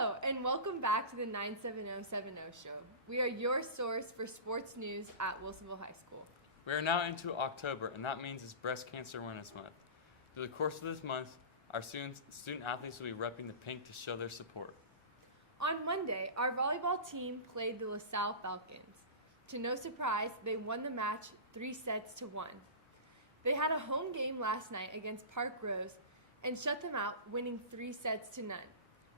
Hello, and welcome back to the 97070 show. We are your source for sports news at Wilsonville High School. We are now into October, and that means it's Breast Cancer Awareness Month. Through the course of this month, our student athletes will be repping the pink to show their support. On Monday, our volleyball team played the LaSalle Falcons. To no surprise, they won the match 3-1. They had a home game last night against Park Rose and shut them out, winning 3-0.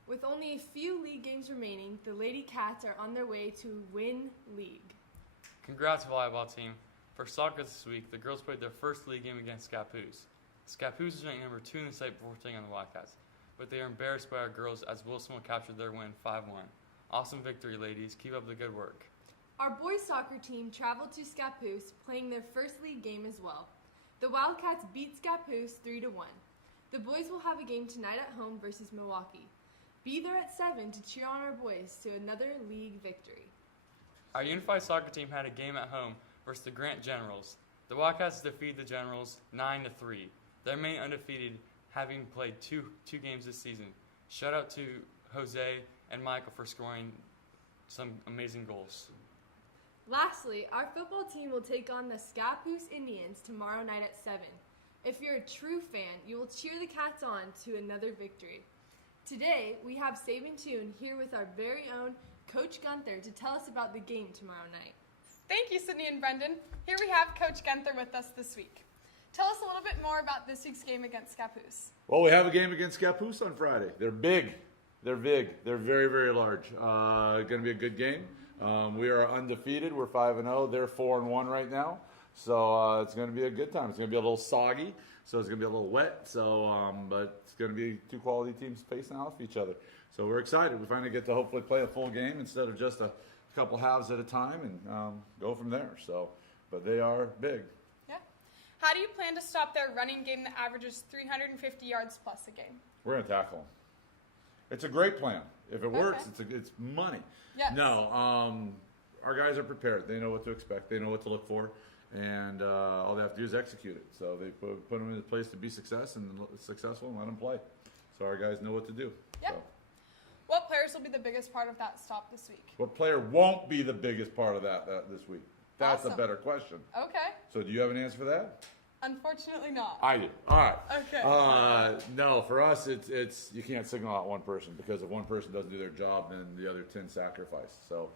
With only a few league games remaining, the Lady Cats are on their way to win league. Congrats, volleyball team. For soccer this week, the girls played their first league game against Scappoose. Scappoose is ranked number 2 in the state before taking on the Wildcats, but they are embarrassed by our girls as Wilsonville captured their win 5-1. Awesome victory, ladies. Keep up the good work. Our boys soccer team traveled to Scappoose, playing their first league game as well. The Wildcats beat Scappoose 3-1. The boys will have a game tonight at home versus Milwaukee. Be there at 7 to cheer on our boys to another league victory. Our unified soccer team had a game at home versus the Grant Generals. The Wildcats defeated the Generals 9-3. They remain undefeated, having played two games this season. Shout out to Jose and Michael for scoring some amazing goals. Lastly, our football team will take on the Scappoose Indians tomorrow night at 7. If you're a true fan, you will cheer the Cats on to another victory. Today, we have Saban Toon here with our very own Coach Gunther to tell us about the game tomorrow night. Thank you, Sydney and Brendan. Here we have Coach Gunther with us this week. Tell us a little bit more about this week's game against Scappoose. Well, we have a game against Scappoose on Friday. They're big. They're big. They're very, very large. Going to be a good game. We are undefeated. We're 5-0. They're 4-1 right now. So it's going to be a good time. It's going to be a little soggy, so it's going to be a little wet. So, but it's going to be two quality teams facing off each other. So we're excited. We finally get to hopefully play a full game instead of just a couple halves at a time and go from there. So, but they are big. Yeah. How do you plan to stop their running game that averages 350 yards plus a game? We're going to tackle them. It's a great plan. If it works, it's money. Yes. No, our guys are prepared. They know what to expect. They know what to look for. And all they have to do is execute it. So they put them in a place to be successful and let them play. So our guys know what to do. Yep. So. What players will be the biggest part of that stop this week? What player won't be the biggest part of that this week? That's Awesome. a better question. Okay. So do you have an answer for that? Unfortunately not. I do. All right. Okay. No, for us, it's you can't signal out one person, because if one person doesn't do their job, then the other 10 sacrifice. So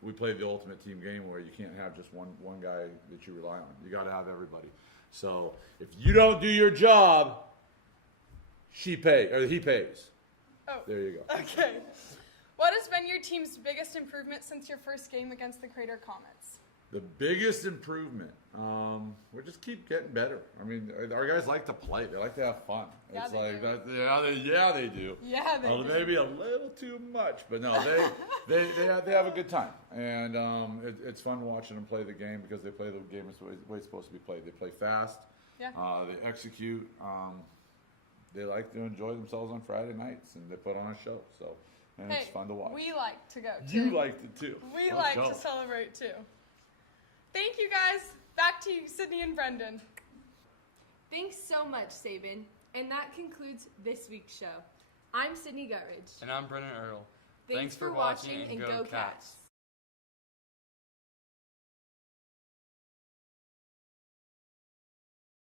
we play the ultimate team game where you can't have just one guy that you rely on. You got to have everybody. So if you don't do your job, he pays. Oh. There you go. Okay. What has been your team's biggest improvement since your first game against the Crater Comets? The biggest improvement, we just keep getting better. I mean, our guys like to play. They like to have fun. Yeah, It's they like do. that. Yeah, they do. Yeah, they do. Maybe a little too much, but no, they have a good time, and it's fun watching them play the game because they play the game the way it's supposed to be played. They play fast. Yeah. They execute. They like to enjoy themselves on Friday nights, and they put on a show. So, and it's fun to watch. We like to go too. You liked it too. We Let's like go. to celebrate too. Thank you guys. Back to you, Sydney and Brendan. Thanks so much, Saban. And that concludes this week's show. I'm Sydney Gutridge. And I'm Brennan Earl. Thanks for watching, and go Cats.